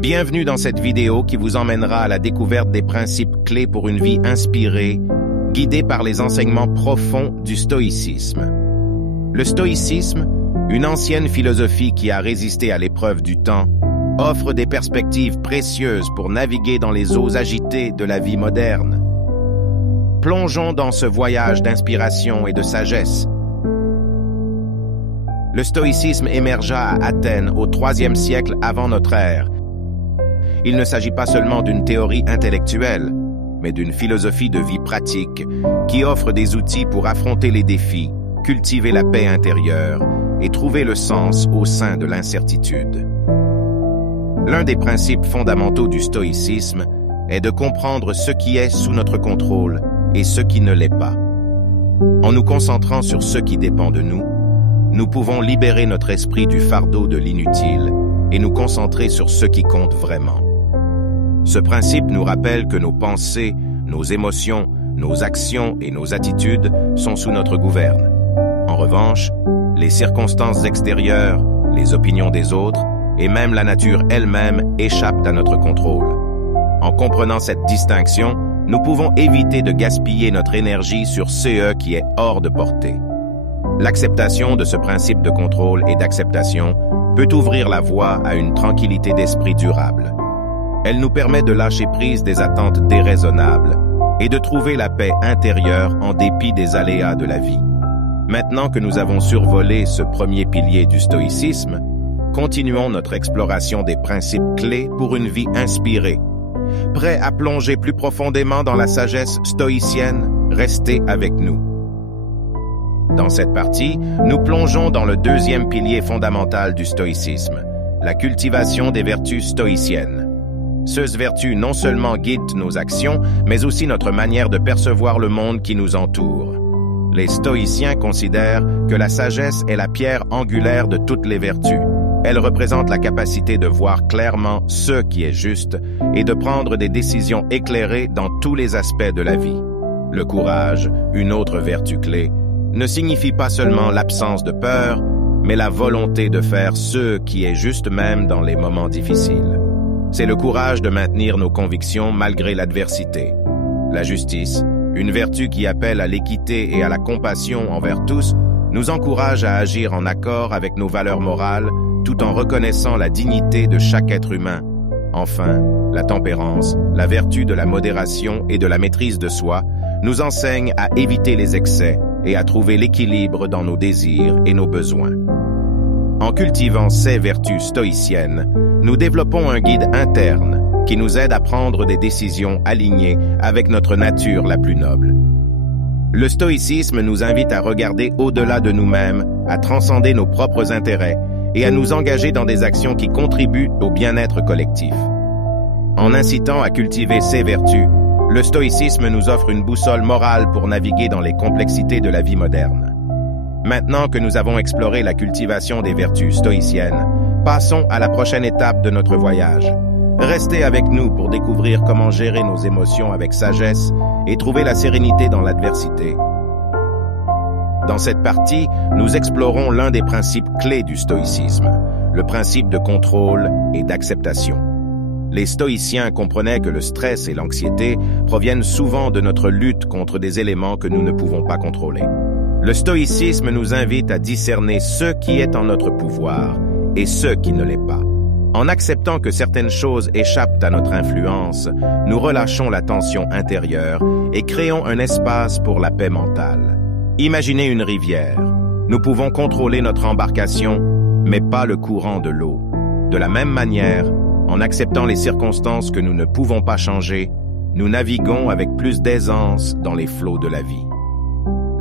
Bienvenue dans cette vidéo qui vous emmènera à la découverte des principes clés pour une vie inspirée, guidée par les enseignements profonds du stoïcisme. Le stoïcisme, une ancienne philosophie qui a résisté à l'épreuve du temps, offre des perspectives précieuses pour naviguer dans les eaux agitées de la vie moderne. Plongeons dans ce voyage d'inspiration et de sagesse. Le stoïcisme émergea à Athènes au IIIe siècle avant notre ère. Il ne s'agit pas seulement d'une théorie intellectuelle, mais d'une philosophie de vie pratique qui offre des outils pour affronter les défis, cultiver la paix intérieure et trouver le sens au sein de l'incertitude. L'un des principes fondamentaux du stoïcisme est de comprendre ce qui est sous notre contrôle et ce qui ne l'est pas. En nous concentrant sur ce qui dépend de nous, nous pouvons libérer notre esprit du fardeau de l'inutile et nous concentrer sur ce qui compte vraiment. Ce principe nous rappelle que nos pensées, nos émotions, nos actions et nos attitudes sont sous notre gouverne. En revanche, les circonstances extérieures, les opinions des autres et même la nature elle-même échappent à notre contrôle. En comprenant cette distinction, nous pouvons éviter de gaspiller notre énergie sur ce qui est hors de portée. L'acceptation de ce principe de contrôle et d'acceptation peut ouvrir la voie à une tranquillité d'esprit durable. Elle nous permet de lâcher prise des attentes déraisonnables et de trouver la paix intérieure en dépit des aléas de la vie. Maintenant que nous avons survolé ce premier pilier du stoïcisme, continuons notre exploration des principes clés pour une vie inspirée. Prêt à plonger plus profondément dans la sagesse stoïcienne, restez avec nous. Dans cette partie, nous plongeons dans le deuxième pilier fondamental du stoïcisme, la cultivation des vertus stoïciennes. Ces vertus non seulement guident nos actions, mais aussi notre manière de percevoir le monde qui nous entoure. Les stoïciens considèrent que la sagesse est la pierre angulaire de toutes les vertus. Elle représente la capacité de voir clairement ce qui est juste et de prendre des décisions éclairées dans tous les aspects de la vie. Le courage, une autre vertu clé, ne signifie pas seulement l'absence de peur, mais la volonté de faire ce qui est juste même dans les moments difficiles. C'est le courage de maintenir nos convictions malgré l'adversité. La justice, une vertu qui appelle à l'équité et à la compassion envers tous, nous encourage à agir en accord avec nos valeurs morales, tout en reconnaissant la dignité de chaque être humain. Enfin, la tempérance, la vertu de la modération et de la maîtrise de soi, nous enseigne à éviter les excès et à trouver l'équilibre dans nos désirs et nos besoins. En cultivant ces vertus stoïciennes, nous développons un guide interne qui nous aide à prendre des décisions alignées avec notre nature la plus noble. Le stoïcisme nous invite à regarder au-delà de nous-mêmes, à transcender nos propres intérêts et à nous engager dans des actions qui contribuent au bien-être collectif. En incitant à cultiver ces vertus, le stoïcisme nous offre une boussole morale pour naviguer dans les complexités de la vie moderne. Maintenant que nous avons exploré la cultivation des vertus stoïciennes, passons à la prochaine étape de notre voyage. Restez avec nous pour découvrir comment gérer nos émotions avec sagesse et trouver la sérénité dans l'adversité. Dans cette partie, nous explorons l'un des principes clés du stoïcisme, le principe de contrôle et d'acceptation. Les stoïciens comprenaient que le stress et l'anxiété proviennent souvent de notre lutte contre des éléments que nous ne pouvons pas contrôler. Le stoïcisme nous invite à discerner ce qui est en notre pouvoir et ce qui ne l'est pas. En acceptant que certaines choses échappent à notre influence, nous relâchons la tension intérieure et créons un espace pour la paix mentale. Imaginez une rivière. Nous pouvons contrôler notre embarcation, mais pas le courant de l'eau. De la même manière, en acceptant les circonstances que nous ne pouvons pas changer, nous naviguons avec plus d'aisance dans les flots de la vie.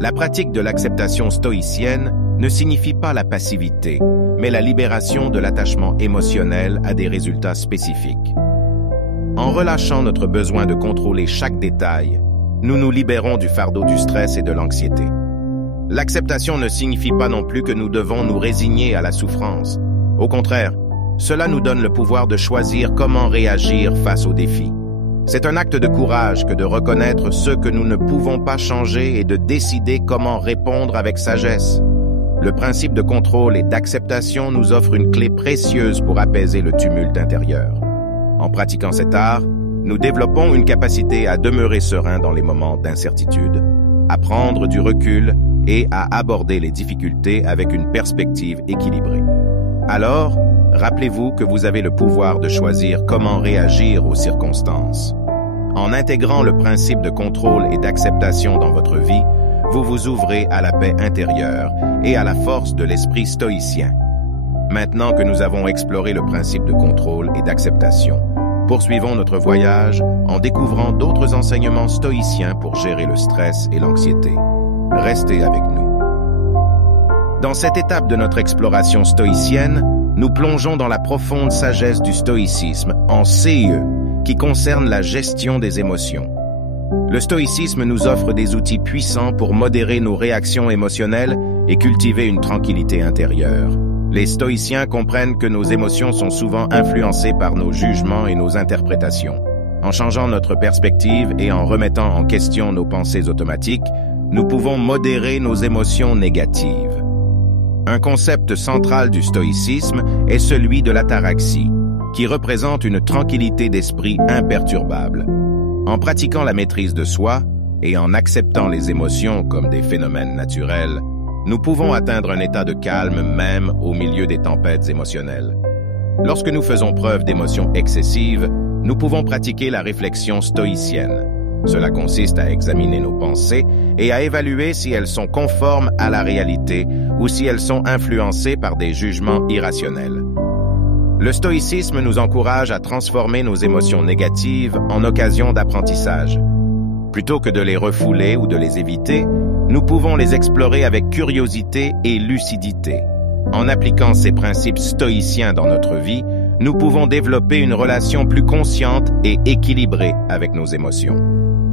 La pratique de l'acceptation stoïcienne ne signifie pas la passivité, mais la libération de l'attachement émotionnel à des résultats spécifiques. En relâchant notre besoin de contrôler chaque détail, nous nous libérons du fardeau du stress et de l'anxiété. L'acceptation ne signifie pas non plus que nous devons nous résigner à la souffrance. Au contraire, cela nous donne le pouvoir de choisir comment réagir face aux défis. C'est un acte de courage que de reconnaître ce que nous ne pouvons pas changer et de décider comment répondre avec sagesse. Le principe de contrôle et d'acceptation nous offre une clé précieuse pour apaiser le tumulte intérieur. En pratiquant cet art, nous développons une capacité à demeurer serein dans les moments d'incertitude, à prendre du recul et à aborder les difficultés avec une perspective équilibrée. Alors, rappelez-vous que vous avez le pouvoir de choisir comment réagir aux circonstances. En intégrant le principe de contrôle et d'acceptation dans votre vie, vous vous ouvrez à la paix intérieure et à la force de l'esprit stoïcien. Maintenant que nous avons exploré le principe de contrôle et d'acceptation, poursuivons notre voyage en découvrant d'autres enseignements stoïciens pour gérer le stress et l'anxiété. Restez avec nous. Dans cette étape de notre exploration stoïcienne, nous plongeons dans la profonde sagesse du stoïcisme en CE, qui concerne la gestion des émotions. Le stoïcisme nous offre des outils puissants pour modérer nos réactions émotionnelles et cultiver une tranquillité intérieure. Les stoïciens comprennent que nos émotions sont souvent influencées par nos jugements et nos interprétations. En changeant notre perspective et en remettant en question nos pensées automatiques, nous pouvons modérer nos émotions négatives. Un concept central du stoïcisme est celui de l'ataraxie, qui représente une tranquillité d'esprit imperturbable. En pratiquant la maîtrise de soi et en acceptant les émotions comme des phénomènes naturels, nous pouvons atteindre un état de calme même au milieu des tempêtes émotionnelles. Lorsque nous faisons preuve d'émotions excessives, nous pouvons pratiquer la réflexion stoïcienne. Cela consiste à examiner nos pensées et à évaluer si elles sont conformes à la réalité ou si elles sont influencées par des jugements irrationnels. Le stoïcisme nous encourage à transformer nos émotions négatives en occasion d'apprentissage. Plutôt que de les refouler ou de les éviter, nous pouvons les explorer avec curiosité et lucidité. En appliquant ces principes stoïciens dans notre vie, nous pouvons développer une relation plus consciente et équilibrée avec nos émotions.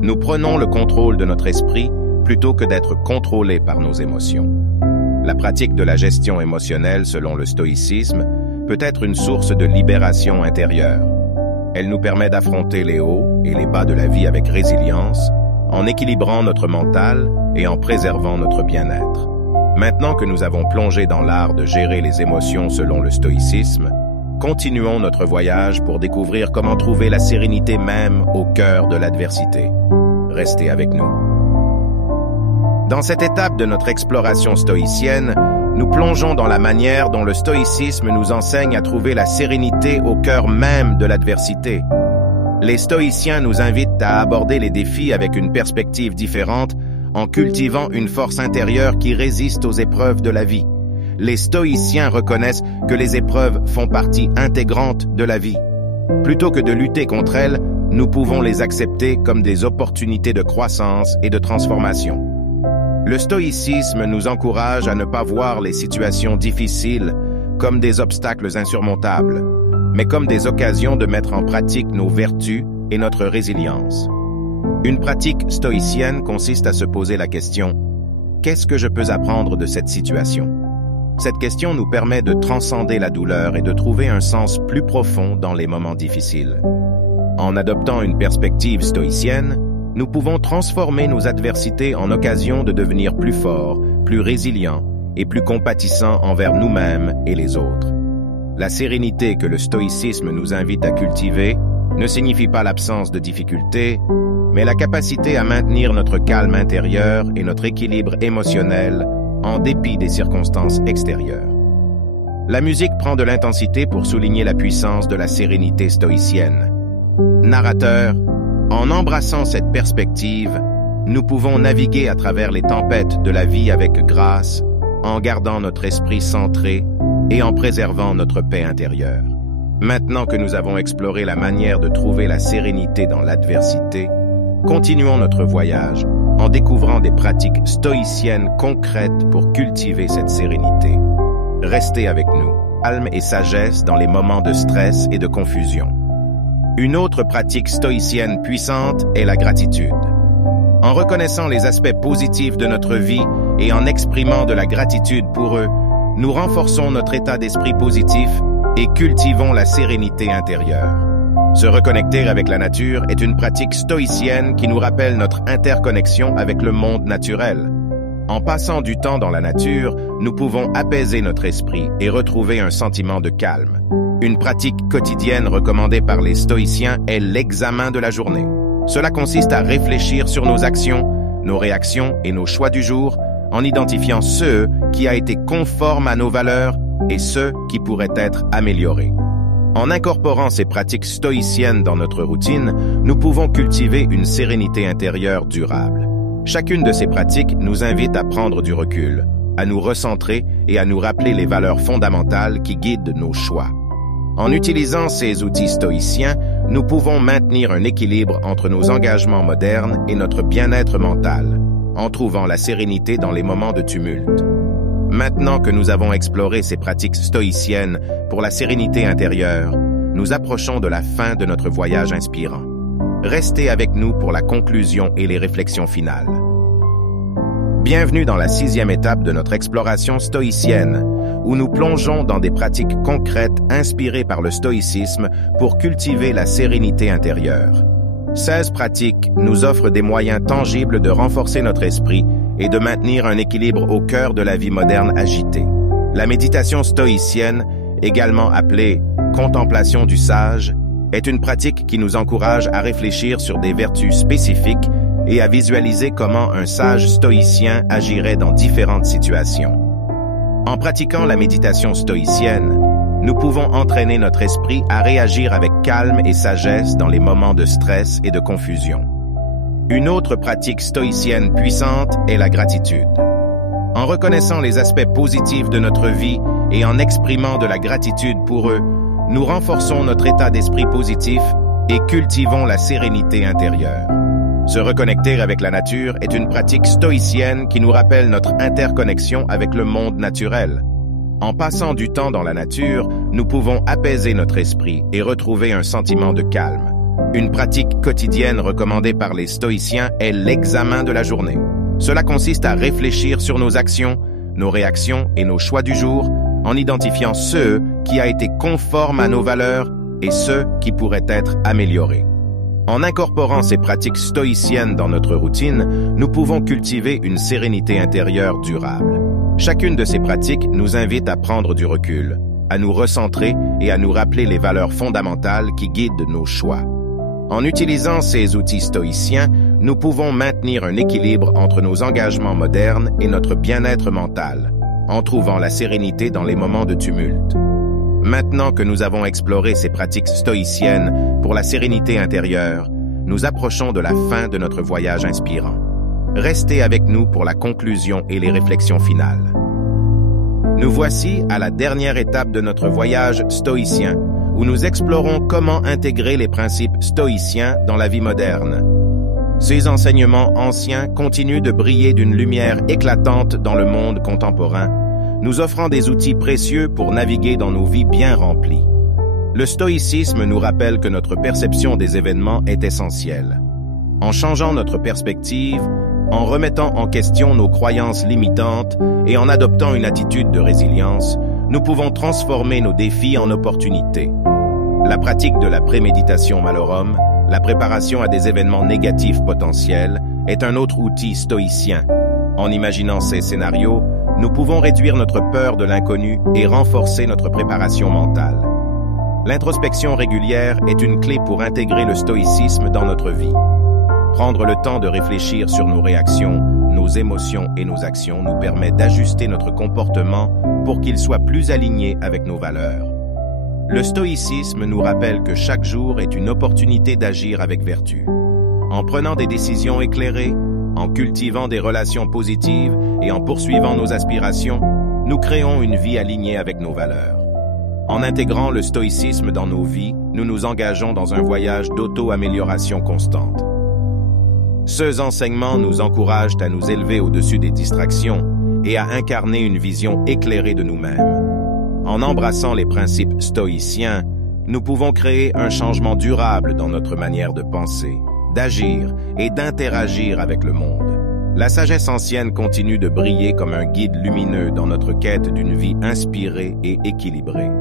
Nous prenons le contrôle de notre esprit plutôt que d'être contrôlés par nos émotions. La pratique de la gestion émotionnelle, selon le stoïcisme, peut être une source de libération intérieure. Elle nous permet d'affronter les hauts et les bas de la vie avec résilience, en équilibrant notre mental et en préservant notre bien-être. Maintenant que nous avons plongé dans l'art de gérer les émotions selon le stoïcisme, continuons notre voyage pour découvrir comment trouver la sérénité même au cœur de l'adversité. Restez avec nous. Dans cette étape de notre exploration stoïcienne, nous plongeons dans la manière dont le stoïcisme nous enseigne à trouver la sérénité au cœur même de l'adversité. Les stoïciens nous invitent à aborder les défis avec une perspective différente en cultivant une force intérieure qui résiste aux épreuves de la vie. Les stoïciens reconnaissent que les épreuves font partie intégrante de la vie. Plutôt que de lutter contre elles, nous pouvons les accepter comme des opportunités de croissance et de transformation. Le stoïcisme nous encourage à ne pas voir les situations difficiles comme des obstacles insurmontables, mais comme des occasions de mettre en pratique nos vertus et notre résilience. Une pratique stoïcienne consiste à se poser la question « Qu'est-ce que je peux apprendre de cette situation ?» Cette question nous permet de transcender la douleur et de trouver un sens plus profond dans les moments difficiles. En adoptant une perspective stoïcienne, nous pouvons transformer nos adversités en occasion de devenir plus forts, plus résilients et plus compatissants envers nous-mêmes et les autres. La sérénité que le stoïcisme nous invite à cultiver ne signifie pas l'absence de difficultés, mais la capacité à maintenir notre calme intérieur et notre équilibre émotionnel en dépit des circonstances extérieures. La musique prend de l'intensité pour souligner la puissance de la sérénité stoïcienne. Narrateur, en embrassant cette perspective, nous pouvons naviguer à travers les tempêtes de la vie avec grâce, en gardant notre esprit centré et en préservant notre paix intérieure. Maintenant que nous avons exploré la manière de trouver la sérénité dans l'adversité, continuons notre voyage en découvrant des pratiques stoïciennes concrètes pour cultiver cette sérénité. Restez avec nous, calme et sagesse dans les moments de stress et de confusion. Une autre pratique stoïcienne puissante est la gratitude. En reconnaissant les aspects positifs de notre vie et en exprimant de la gratitude pour eux, nous renforçons notre état d'esprit positif et cultivons la sérénité intérieure. Se reconnecter avec la nature est une pratique stoïcienne qui nous rappelle notre interconnexion avec le monde naturel. En passant du temps dans la nature, nous pouvons apaiser notre esprit et retrouver un sentiment de calme. Une pratique quotidienne recommandée par les stoïciens est l'examen de la journée. Cela consiste à réfléchir sur nos actions, nos réactions et nos choix du jour en identifiant ceux qui a été conformes à nos valeurs et ceux qui pourraient être améliorés. En incorporant ces pratiques stoïciennes dans notre routine, nous pouvons cultiver une sérénité intérieure durable. Chacune de ces pratiques nous invite à prendre du recul, à nous recentrer et à nous rappeler les valeurs fondamentales qui guident nos choix. En utilisant ces outils stoïciens, nous pouvons maintenir un équilibre entre nos engagements modernes et notre bien-être mental, en trouvant la sérénité dans les moments de tumulte. Maintenant que nous avons exploré ces pratiques stoïciennes pour la sérénité intérieure, nous approchons de la fin de notre voyage inspirant. Restez avec nous pour la conclusion et les réflexions finales. Bienvenue dans la 6e étape de notre exploration stoïcienne, où nous plongeons dans des pratiques concrètes inspirées par le stoïcisme pour cultiver la sérénité intérieure. 16 pratiques nous offrent des moyens tangibles de renforcer notre esprit et de maintenir un équilibre au cœur de la vie moderne agitée. La méditation stoïcienne, également appelée contemplation du sage, est une pratique qui nous encourage à réfléchir sur des vertus spécifiques et à visualiser comment un sage stoïcien agirait dans différentes situations. En pratiquant la méditation stoïcienne, nous pouvons entraîner notre esprit à réagir avec calme et sagesse dans les moments de stress et de confusion. Une autre pratique stoïcienne puissante est la gratitude. En reconnaissant les aspects positifs de notre vie et en exprimant de la gratitude pour eux, nous renforçons notre état d'esprit positif et cultivons la sérénité intérieure. Se reconnecter avec la nature est une pratique stoïcienne qui nous rappelle notre interconnexion avec le monde naturel. En passant du temps dans la nature, nous pouvons apaiser notre esprit et retrouver un sentiment de calme. Une pratique quotidienne recommandée par les stoïciens est l'examen de la journée. Cela consiste à réfléchir sur nos actions, nos réactions et nos choix du jour en identifiant ceux qui a été conformes à nos valeurs et ceux qui pourraient être améliorés. En incorporant ces pratiques stoïciennes dans notre routine, nous pouvons cultiver une sérénité intérieure durable. Chacune de ces pratiques nous invite à prendre du recul, à nous recentrer et à nous rappeler les valeurs fondamentales qui guident nos choix. En utilisant ces outils stoïciens, nous pouvons maintenir un équilibre entre nos engagements modernes et notre bien-être mental, en trouvant la sérénité dans les moments de tumulte. Maintenant que nous avons exploré ces pratiques stoïciennes pour la sérénité intérieure, nous approchons de la fin de notre voyage inspirant. Restez avec nous pour la conclusion et les réflexions finales. Nous voici à la dernière étape de notre voyage stoïcien, où nous explorons comment intégrer les principes stoïciens dans la vie moderne. Ces enseignements anciens continuent de briller d'une lumière éclatante dans le monde contemporain, nous offrant des outils précieux pour naviguer dans nos vies bien remplies. Le stoïcisme nous rappelle que notre perception des événements est essentielle. En changeant notre perspective, en remettant en question nos croyances limitantes et en adoptant une attitude de résilience, nous pouvons transformer nos défis en opportunités. La pratique de la préméditation malorum, la préparation à des événements négatifs potentiels, est un autre outil stoïcien. En imaginant ces scénarios, nous pouvons réduire notre peur de l'inconnu et renforcer notre préparation mentale. L'introspection régulière est une clé pour intégrer le stoïcisme dans notre vie. Prendre le temps de réfléchir sur nos réactions, nos émotions et nos actions nous permet d'ajuster notre comportement pour qu'il soit plus aligné avec nos valeurs. Le stoïcisme nous rappelle que chaque jour est une opportunité d'agir avec vertu. En prenant des décisions éclairées, en cultivant des relations positives et en poursuivant nos aspirations, nous créons une vie alignée avec nos valeurs. En intégrant le stoïcisme dans nos vies, nous nous engageons dans un voyage d'auto-amélioration constante. Ces enseignements nous encouragent à nous élever au-dessus des distractions et à incarner une vision éclairée de nous-mêmes. En embrassant les principes stoïciens, nous pouvons créer un changement durable dans notre manière de penser, d'agir et d'interagir avec le monde. La sagesse ancienne continue de briller comme un guide lumineux dans notre quête d'une vie inspirée et équilibrée.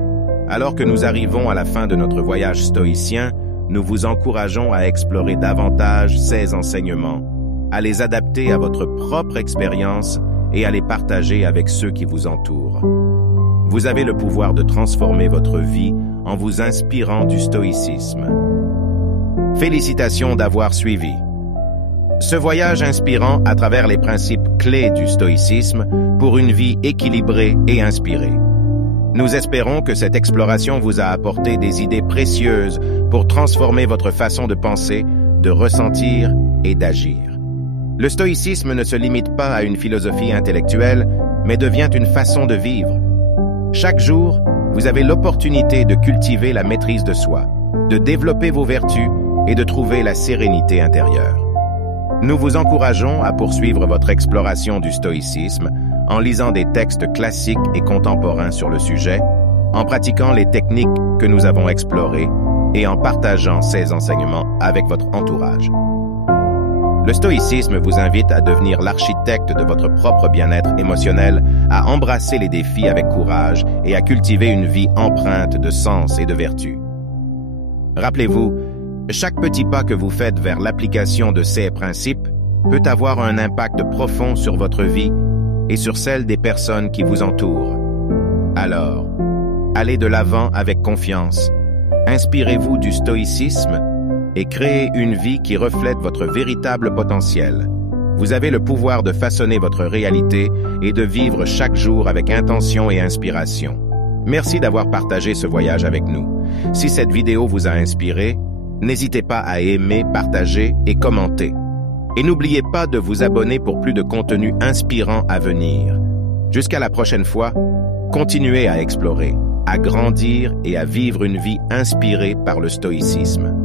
Alors que nous arrivons à la fin de notre voyage stoïcien, nous vous encourageons à explorer davantage ces enseignements, à les adapter à votre propre expérience et à les partager avec ceux qui vous entourent. Vous avez le pouvoir de transformer votre vie en vous inspirant du stoïcisme. Félicitations d'avoir suivi. Ce voyage inspirant à travers les principes clés du stoïcisme pour une vie équilibrée et inspirée. Nous espérons que cette exploration vous a apporté des idées précieuses pour transformer votre façon de penser, de ressentir et d'agir. Le stoïcisme ne se limite pas à une philosophie intellectuelle, mais devient une façon de vivre. Chaque jour, vous avez l'opportunité de cultiver la maîtrise de soi, de développer vos vertus et de trouver la sérénité intérieure. Nous vous encourageons à poursuivre votre exploration du stoïcisme en lisant des textes classiques et contemporains sur le sujet, en pratiquant les techniques que nous avons explorées et en partageant ces enseignements avec votre entourage. Le stoïcisme vous invite à devenir l'architecte de votre propre bien-être émotionnel, à embrasser les défis avec courage et à cultiver une vie empreinte de sens et de vertu. Rappelez-vous, chaque petit pas que vous faites vers l'application de ces principes peut avoir un impact profond sur votre vie et sur celle des personnes qui vous entourent. Alors, allez de l'avant avec confiance, inspirez-vous du stoïcisme et créez une vie qui reflète votre véritable potentiel. Vous avez le pouvoir de façonner votre réalité et de vivre chaque jour avec intention et inspiration. Merci d'avoir partagé ce voyage avec nous. Si cette vidéo vous a inspiré, n'hésitez pas à aimer, partager et commenter. Et n'oubliez pas de vous abonner pour plus de contenu inspirant à venir. Jusqu'à la prochaine fois, continuez à explorer, à grandir et à vivre une vie inspirée par le stoïcisme.